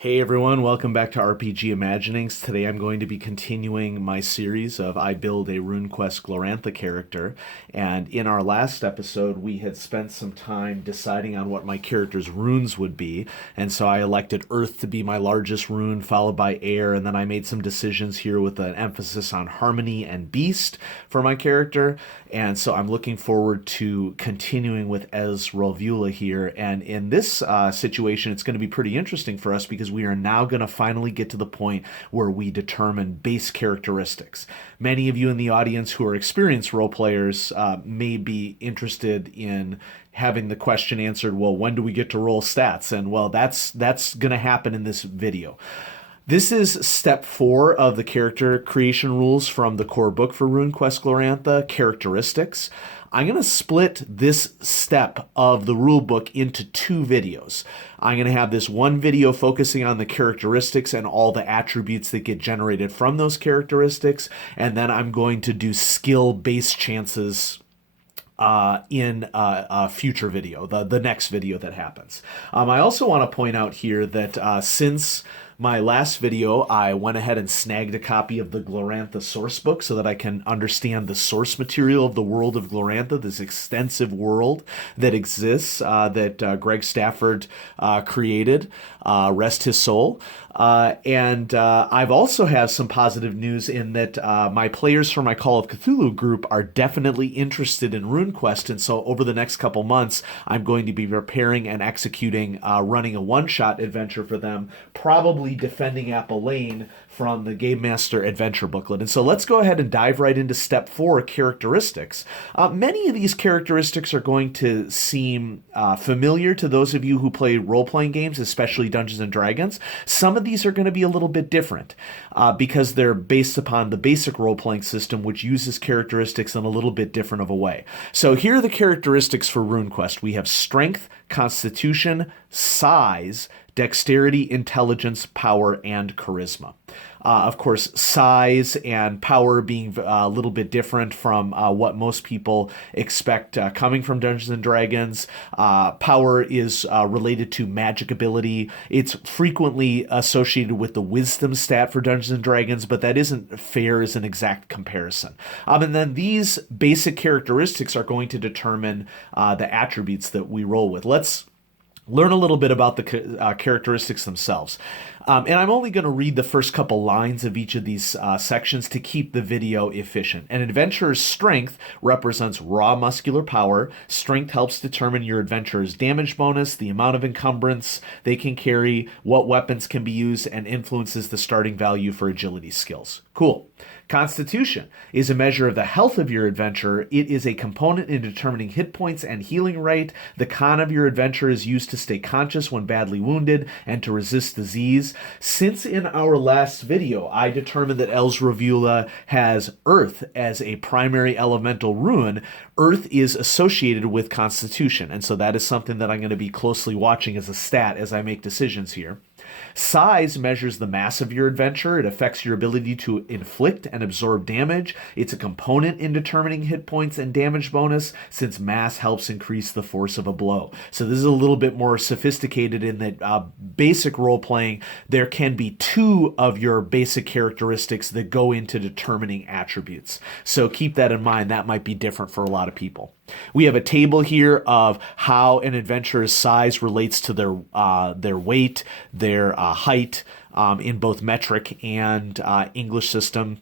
Hey everyone, welcome back to RPG Imaginings. Today I'm going to be continuing my series of I build a Runequest Glorantha character. And in our last episode, we had spent some time deciding on what my character's runes would be. And so I elected Earth to be my largest rune, followed by Air, and then I made some decisions here with an emphasis on Harmony and Beast for my character. And so I'm looking forward to continuing with Rolvula here. And in this situation, it's going to be pretty interesting for us because we are now going to finally get to the point where we determine base characteristics. Many of you in the audience who are experienced role players may be interested in having the question answered, well, when do we get to roll stats? And well, that's going to happen in this video. This is step 4 of the character creation rules from the core book for Runequest Glorantha, characteristics. I'm going to split this step of the rulebook into 2 videos. I'm going to have this one video focusing on the characteristics and all the attributes that get generated from those characteristics, and then I'm going to do skill base chances in a future video, the next video that happens. I also want to point out here that since my last video, I went ahead and snagged a copy of the Glorantha source book so that I can understand the source material of the world of Glorantha, this extensive world that exists that Greg Stafford created. Rest his soul. And I've also have some positive news in that my players for my Call of Cthulhu group are definitely interested in RuneQuest, and so over the next couple months, I'm going to be preparing and executing, running a one-shot adventure for them, probably defending Appalaine from the Game Master Adventure booklet. And so let's go ahead and dive right into step 4, characteristics. Many of these characteristics are going to seem familiar to those of you who play role-playing games, especially Dungeons & Dragons. Some of these are going to be a little bit different because they're based upon the basic role-playing system, which uses characteristics in a little bit different of a way. So here are the characteristics for RuneQuest. We have strength, constitution, size, dexterity, intelligence, power, and charisma. Of course, size and power being a little bit different from what most people expect coming from Dungeons & Dragons. Power is related to magic ability. It's frequently associated with the wisdom stat for Dungeons & Dragons, but that isn't fair as an exact comparison. And then these basic characteristics are going to determine the attributes that we roll with. Let's learn a little bit about the characteristics themselves. And I'm only going to read the first couple lines of each of these sections to keep the video efficient. An adventurer's strength represents raw muscular power. Strength helps determine your adventurer's damage bonus, the amount of encumbrance they can carry, what weapons can be used, and influences the starting value for agility skills. Cool. Constitution is a measure of the health of your adventurer. It is a component in determining hit points and healing rate. The con of your adventurer is used to stay conscious when badly wounded and to resist disease. Since in our last video, I determined that Rolvula has Earth as a primary elemental rune, Earth is associated with Constitution, and so that is something that I'm going to be closely watching as a stat as I make decisions here. Size measures the mass of your adventure. It affects your ability to inflict and absorb damage. It's a component in determining hit points and damage bonus, since mass helps increase the force of a blow. So this is a little bit more sophisticated in that basic role-playing, there can be 2 of your basic characteristics that go into determining attributes. So keep that in mind. That might be different for a lot of people. We have a table here of how an adventurer's size relates to their weight, their height in both metric and English system.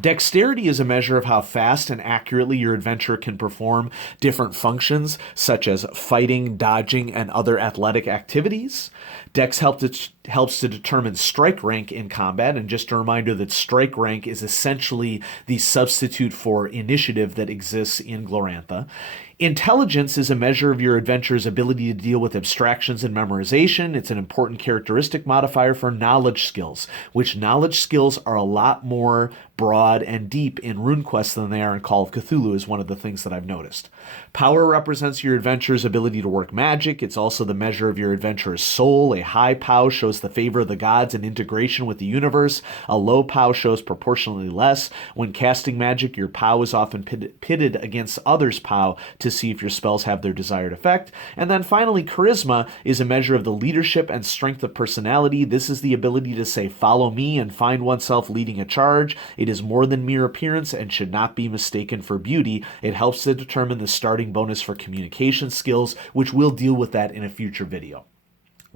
Dexterity is a measure of how fast and accurately your adventurer can perform different functions, such as fighting, dodging, and other athletic activities. Dex helps to determine strike rank in combat, and just a reminder that strike rank is essentially the substitute for initiative that exists in Glorantha. Intelligence is a measure of your adventurer's ability to deal with abstractions and memorization. It's an important characteristic modifier for knowledge skills, which knowledge skills are a lot more broad and deep in RuneQuest than they are in Call of Cthulhu, is one of the things that I've noticed. Power represents your adventurer's ability to work magic. It's also the measure of your adventurer's soul. A high POW shows the favor of the gods and integration with the universe. A low POW shows proportionally less. When casting magic, your POW is often pitted against others' POW to see if your spells have their desired effect. And then finally, charisma is a measure of the leadership and strength of personality. This is the ability to say, follow me, and find oneself leading a charge. It is more than mere appearance and should not be mistaken for beauty. It helps to determine the starting bonus for communication skills, which we'll deal with that in a future video.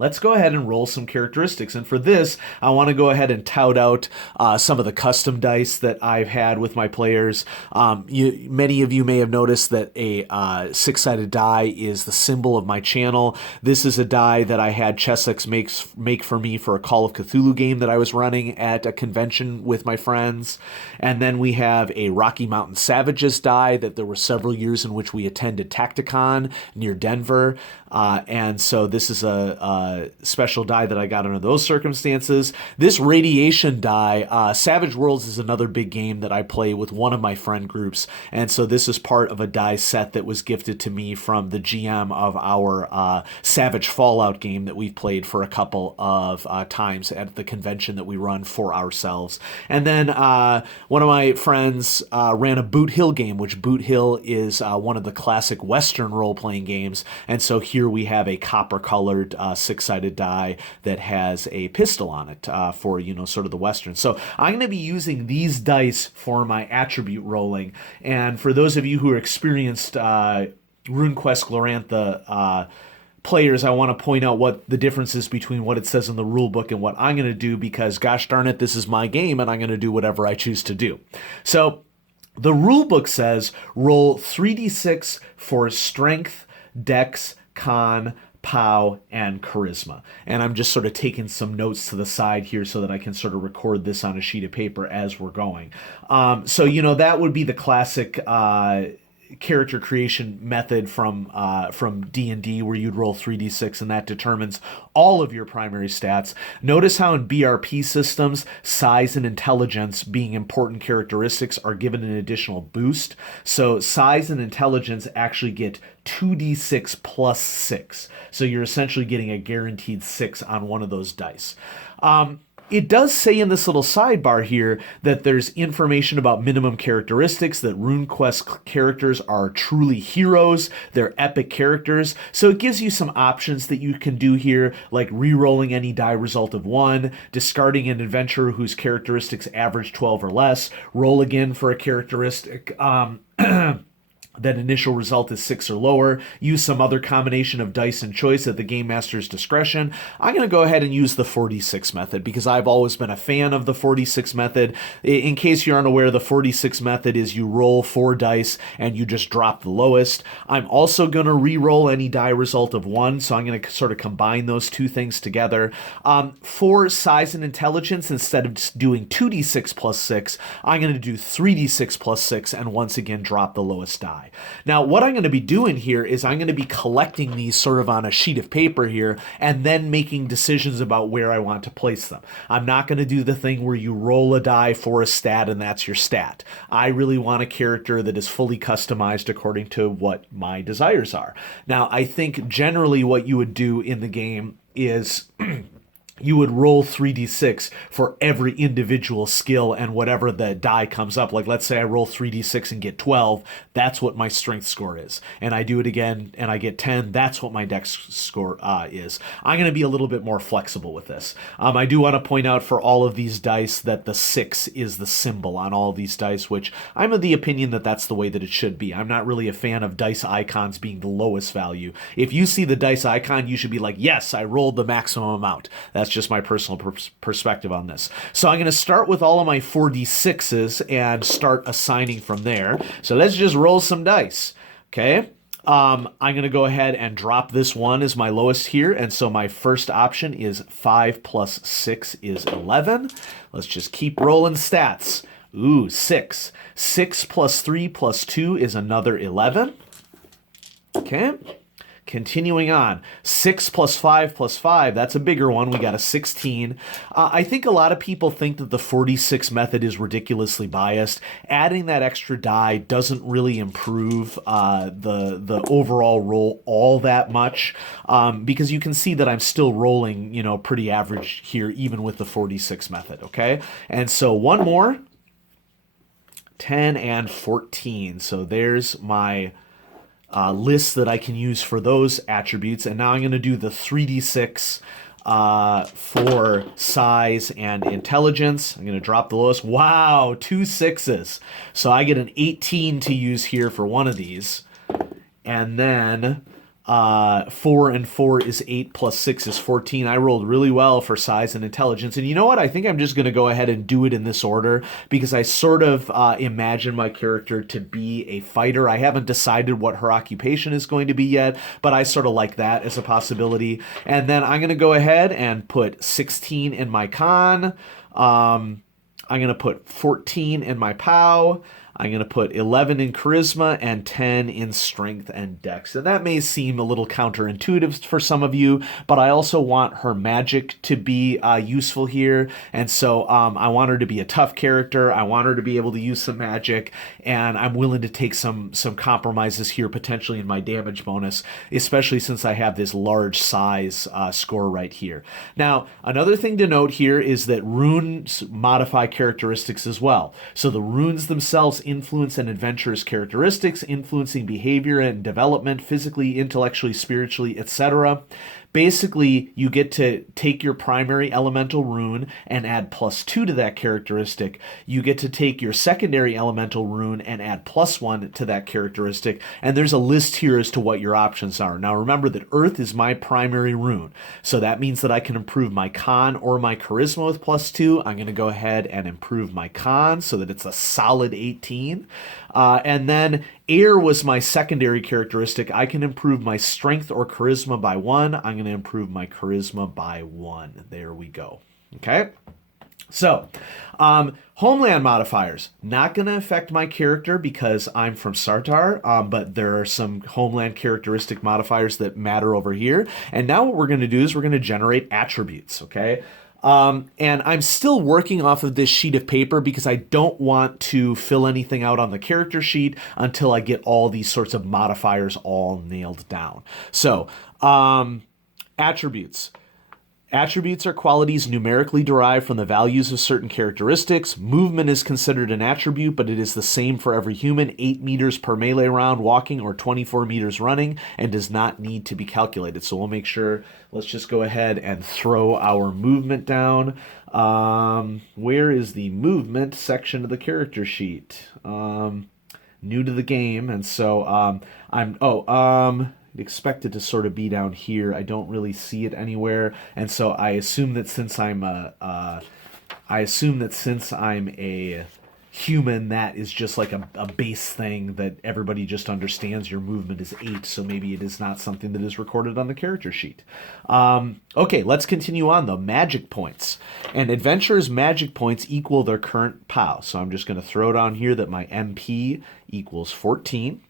Let's go ahead and roll some characteristics. And for this, I want to go ahead and tout out some of the custom dice that I've had with my players. Many of you may have noticed that a six-sided die is the symbol of my channel. This is a die that I had Chessex make for me for a Call of Cthulhu game that I was running at a convention with my friends. And then we have a Rocky Mountain Savages die that there were several years in which we attended Tacticon near Denver. And so this is a special die that I got under those circumstances. This radiation die, Savage Worlds is another big game that I play with one of my friend groups. And so this is part of a die set that was gifted to me from the GM of our Savage Fallout game that we've played for a couple of times at the convention that we run for ourselves. And then one of my friends ran a Boot Hill game, which Boot Hill is one of the classic Western role-playing games. And so here we have a copper-colored six-sided die that has a pistol on it for, sort of the Western. So I'm going to be using these dice for my attribute rolling. And for those of you who are experienced Runequest Glorantha players, I want to point out what the difference is between what it says in the rule book and what I'm going to do, because gosh darn it, this is my game and I'm going to do whatever I choose to do. So the rule book says roll 3d6 for strength, dex, con, pow, and charisma. And I'm just sort of taking some notes to the side here so that I can sort of record this on a sheet of paper as we're going. So, that would be the classic character creation method from D&D, where you'd roll 3d6 and that determines all of your primary stats. Notice how in BRP systems, size and intelligence, being important characteristics, are given an additional boost. So size and intelligence actually get 2d6 plus 6. So you're essentially getting a guaranteed 6 on one of those dice. It does say in this little sidebar here that there's information about minimum characteristics, that RuneQuest characters are truly heroes, they're epic characters, so it gives you some options that you can do here, like re-rolling any die result of 1, discarding an adventurer whose characteristics average 12 or less, roll again for a characteristic that initial result is 6 or lower, use some other combination of dice and choice at the game master's discretion. I'm going to go ahead and use the 46 method because I've always been a fan of the 46 method. In case you're unaware, the 46 method is you roll 4 dice and you just drop the lowest. I'm also going to re-roll any die result of 1, so I'm going to sort of combine those two things together. For size and intelligence, instead of just doing 2d6 plus 6, I'm going to do 3d6 plus 6 and once again drop the lowest die. Now, what I'm going to be doing here is I'm going to be collecting these sort of on a sheet of paper here and then making decisions about where I want to place them. I'm not going to do the thing where you roll a die for a stat and that's your stat. I really want a character that is fully customized according to what my desires are. Now, I think generally what you would do in the game is you would roll 3d6 for every individual skill, and whatever the die comes up, like let's say I roll 3d6 and get 12, that's what my strength score is. And I do it again and I get 10, that's what my dex score is. I'm going to be a little bit more flexible with this. I do want to point out for all of these dice that the 6 is the symbol on all of these dice, which I'm of the opinion that that's the way that it should be. I'm not really a fan of dice icons being the lowest value. If you see the dice icon, you should be like, yes, I rolled the maximum amount. That's just my personal perspective on this. So I'm going to start with all of my 4d6s and start assigning from there. So let's just roll some dice. Okay. I'm going to go ahead and drop this one as my lowest here. And so my first option is 5 plus 6 is 11. Let's just keep rolling stats. Ooh, 6. 6 plus 3 plus 2 is another 11. Okay. Continuing on, 6 plus 5 plus 5, that's a bigger one. We got a 16. I think a lot of people think that the 46 method is ridiculously biased. Adding that extra die doesn't really improve the overall roll all that much because you can see that I'm still rolling, pretty average here, even with the 46 method, okay? And so one more, 10 and 14. So there's my lists that I can use for those attributes. And now I'm going to do the 3d6 for size and intelligence. I'm going to drop the lowest. Wow, 2 6s. So I get an 18 to use here for one of these. And then 4 and 4 is 8 plus 6 is 14. I rolled really well for size and intelligence. And you know what? I think I'm just going to go ahead and do it in this order because I sort of imagine my character to be a fighter. I haven't decided what her occupation is going to be yet, but I sort of like that as a possibility. And then I'm going to go ahead and put 16 in my con. I'm going to put 14 in my POW. I'm going to put 11 in charisma and 10 in strength and dex. And that may seem a little counterintuitive for some of you, but I also want her magic to be useful here. And so I want her to be a tough character. I want her to be able to use some magic, and I'm willing to take some compromises here potentially in my damage bonus, especially since I have this large size score right here. Now, another thing to note here is that runes modify characteristics as well. So the runes themselves influence an adventurer's characteristics, influencing behavior and development, physically, intellectually, spiritually, etc. Basically, you get to take your primary elemental rune and add +2 to that characteristic. You get to take your secondary elemental rune and add +1 to that characteristic. And there's a list here as to what your options are. Now remember that Earth is my primary rune. So that means that I can improve my con or my charisma with +2. I'm going to go ahead and improve my con so that it's a solid 18. And then air was my secondary characteristic. I can improve my strength or charisma by 1. I'm going to improve my charisma by 1. There we go. Okay. So, homeland modifiers, not going to affect my character because I'm from Sartar, but there are some homeland characteristic modifiers that matter over here. And now what we're going to do is we're going to generate attributes, okay? And I'm still working off of this sheet of paper because I don't want to fill anything out on the character sheet until I get all these sorts of modifiers all nailed down. So, attributes. Attributes are qualities numerically derived from the values of certain characteristics. Movement is considered an attribute, but it is the same for every human, 8 meters per melee round walking or 24 meters running, and does not need to be calculated. So we'll make sure, let's just go ahead and throw our movement down. Where is the movement section of the character sheet? New to the game, and so expected to sort of be down here. I don't really see it anywhere, and so I assume that since I'm a human, that is just like a base thing that everybody just understands. Your movement is 8, so maybe it is not something that is recorded on the character sheet. Okay, let's continue on though. Magic points. And adventurers' magic points equal their current POW. So I'm just going to throw down here that my MP equals 14.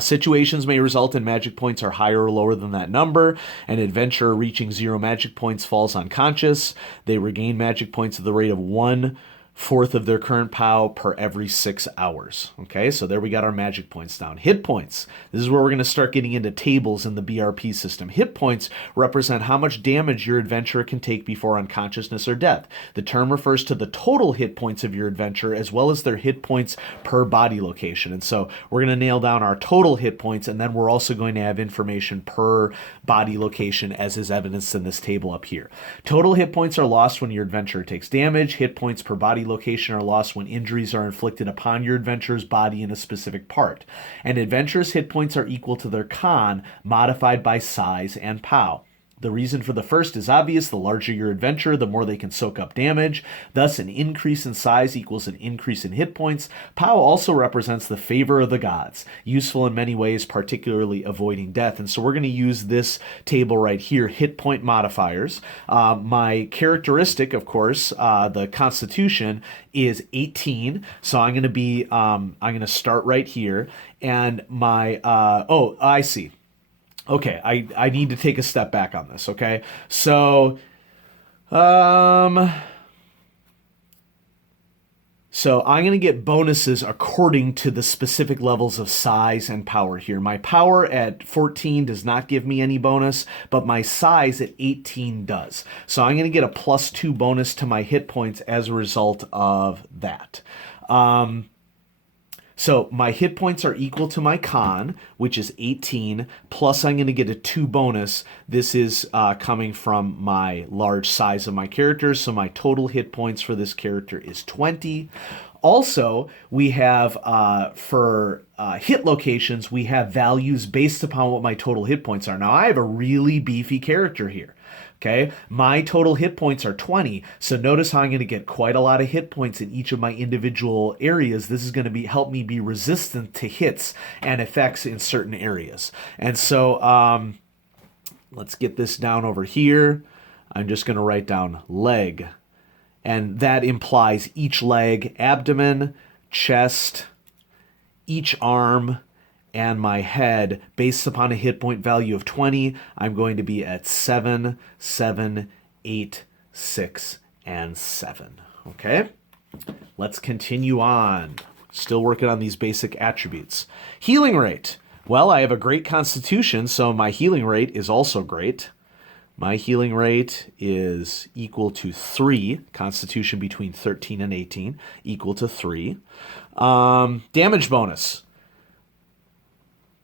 Situations may result in magic points are higher or lower than that number. An adventurer reaching 0 magic points falls unconscious. They regain magic points at the rate of 1/4 of their current POW per every 6 hours. Okay, so there we got our magic points down. Hit points. This is where we're going to start getting into tables in the BRP system. Hit points represent how much damage your adventurer can take before unconsciousness or death. The term refers to the total hit points of your adventurer as well as their hit points per body location. And so we're going to nail down our total hit points, and then we're also going to have information per body location as is evidenced in this table up here. Total hit points are lost when your adventurer takes damage. Hit points per body location are lost when injuries are inflicted upon your adventurer's body in a specific part. And adventurer's hit points are equal to their con, modified by size and POW. The reason for the first is obvious. The larger your adventurer, the more they can soak up damage. Thus, an increase in size equals an increase in hit points. POW also represents the favor of the gods, useful in many ways, particularly avoiding death. And so we're going to use this table right here, hit point modifiers. My characteristic, of course, the Constitution is 18. So I'm going to start right here. And my, I see. Okay, I need to take a step back on this, okay? So, I'm going to get bonuses according to the specific levels of size and power here. My power at 14 does not give me any bonus, but my size at 18 does. So I'm going to get a +2 bonus to my hit points as a result of that. So my hit points are equal to my con, which is 18, plus I'm going to get a 2 bonus. This is coming from my large size of my character, so my total hit points for this character is 20. Also, we have for hit locations, we have values based upon what my total hit points are. Now, I have a really beefy character here. Okay, my total hit points are 20. So notice how I'm going to get quite a lot of hit points in each of my individual areas. This is going to help me be resistant to hits and effects in certain areas. And so let's get this down over here. I'm just going to write down leg. And that implies each leg, abdomen, chest, each arm, and my head. Based upon a hit point value of 20, I'm going to be at 7, 7, 8, 6, and 7. Okay? Let's continue on. Still working on these basic attributes. Healing rate. Well, I have a great constitution, so my healing rate is also great. My healing rate is equal to 3. Constitution between 13 and 18, equal to 3. Damage bonus.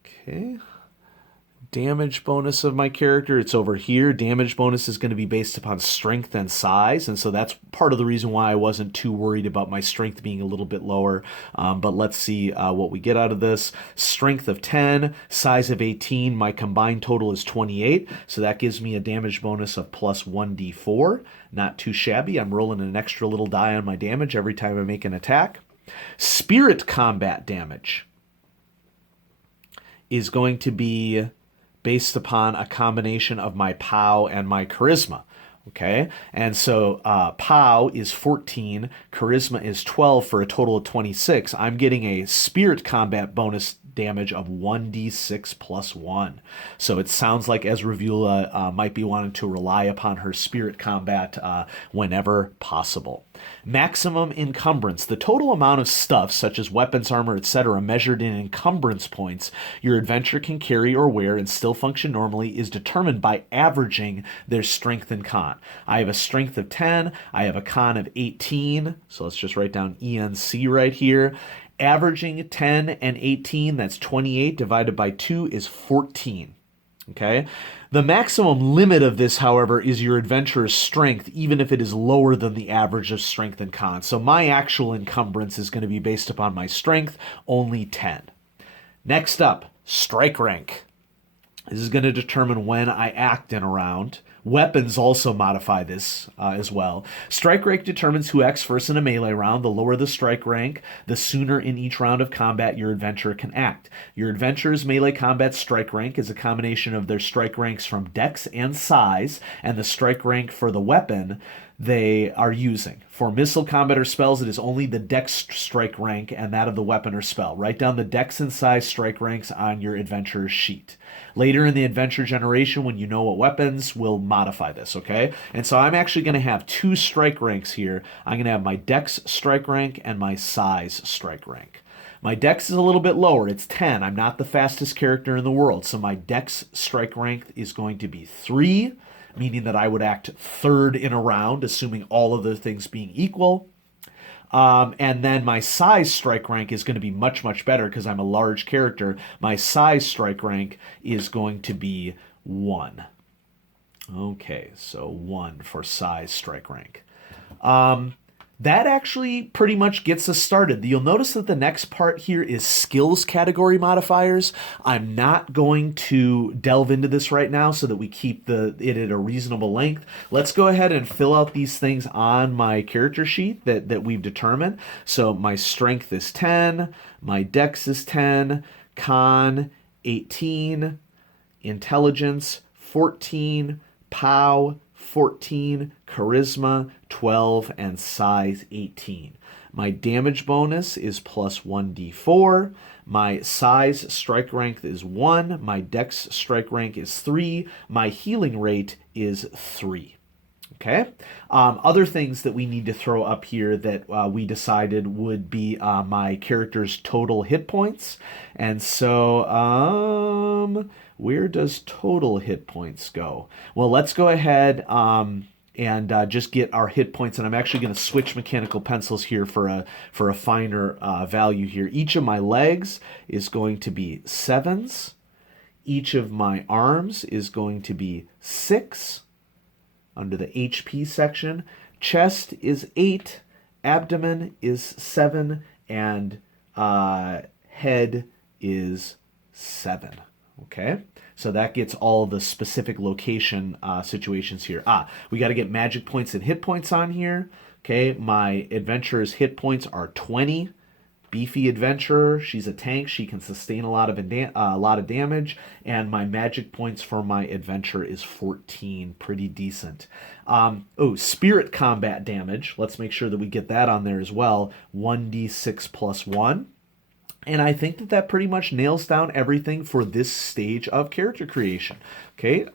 Okay. Damage bonus of my character, it's over here. Damage bonus is going to be based upon strength and size, and so that's part of the reason why I wasn't too worried about my strength being a little bit lower. But let's see what we get out of this. Strength of 10, size of 18, my combined total is 28, so that gives me a damage bonus of plus 1d4. Not too shabby. I'm rolling an extra little die on my damage every time I make an attack. Spirit combat damage is going to be based upon a combination of my POW and my charisma. Okay, and so POW is 14, charisma is 12 for a total of 26. I'm getting a spirit combat bonus damage of 1d6 plus 1. So it sounds like Ezreal might be wanting to rely upon her spirit combat whenever possible. Maximum encumbrance. The total amount of stuff, such as weapons, armor, etc., measured in encumbrance points your adventurer can carry or wear and still function normally is determined by averaging their strength and con. I have a strength of 10. I have a con of 18. So let's just write down ENC right here. Averaging 10 and 18, that's 28, divided by 2 is 14. Okay? The maximum limit of this, however, is your adventurer's strength, even if it is lower than the average of strength and con. So my actual encumbrance is going to be based upon my strength, only 10. Next up, strike rank. This is going to determine when I act in a round. Weapons also modify this as well. Strike rank determines who acts first in a melee round. The lower the strike rank, the sooner in each round of combat your adventurer can act. Your adventurer's melee combat strike rank is a combination of their strike ranks from dex and size, and the strike rank for the weapon they are using. For missile combat or spells, it is only the dex strike rank and that of the weapon or spell. Write down the dex and size strike ranks on your adventurer's sheet. Later in the adventure generation, when you know what weapons, we'll modify this, okay? And so I'm actually going to have 2 strike ranks here. I'm going to have my dex strike rank and my size strike rank. My dex is a little bit lower. It's 10. I'm not the fastest character in the world, so my dex strike rank is going to be 3, meaning that I would act third in a round, assuming all of the things being equal. And then my size strike rank is going to be much, much better because I'm a large character. My size strike rank is going to be 1. Okay, so 1 for size strike rank. That actually pretty much gets us started. You'll notice that the next part here is skills category modifiers. I'm not going to delve into this right now so that we keep it at a reasonable length. Let's go ahead and fill out these things on my character sheet that we've determined. So my strength is 10, my dex is 10, con 18, intelligence 14, POW 14, charisma 12, and size 18. My damage bonus is plus 1d4. My size strike rank is 1. My dex strike rank is 3. My healing rate is 3. Okay. Other things that we need to throw up here that we decided would be my character's total hit points. And so, where does total hit points go? Well, let's go ahead and just get our hit points. And I'm actually going to switch mechanical pencils here for a finer value here. Each of my legs is going to be 7s. Each of my arms is going to be 6 under the HP section. Chest is 8. Abdomen is 7. And head is 7. Okay, so that gets all the specific location situations here. We got to get magic points and hit points on here. Okay, my adventurer's hit points are 20. Beefy adventurer, she's a tank. She can sustain a lot of damage, and my magic points for my adventurer is 14. Pretty decent. Spirit combat damage. Let's make sure that we get that on there as well. 1d6 plus 1. And I think that that pretty much nails down everything for this stage of character creation. Okay,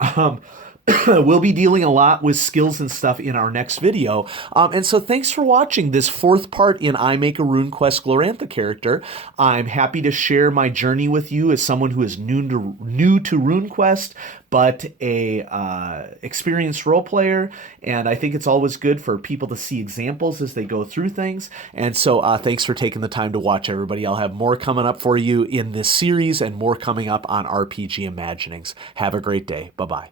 we'll be dealing a lot with skills and stuff in our next video. And so thanks for watching this 4th part in I Make a Runequest Glorantha character. I'm happy to share my journey with you as someone who is new to Runequest, but a experienced role player. And I think it's always good for people to see examples as they go through things. And so thanks for taking the time to watch, everybody. I'll have more coming up for you in this series and more coming up on RPG Imaginings. Have a great day. Bye-bye.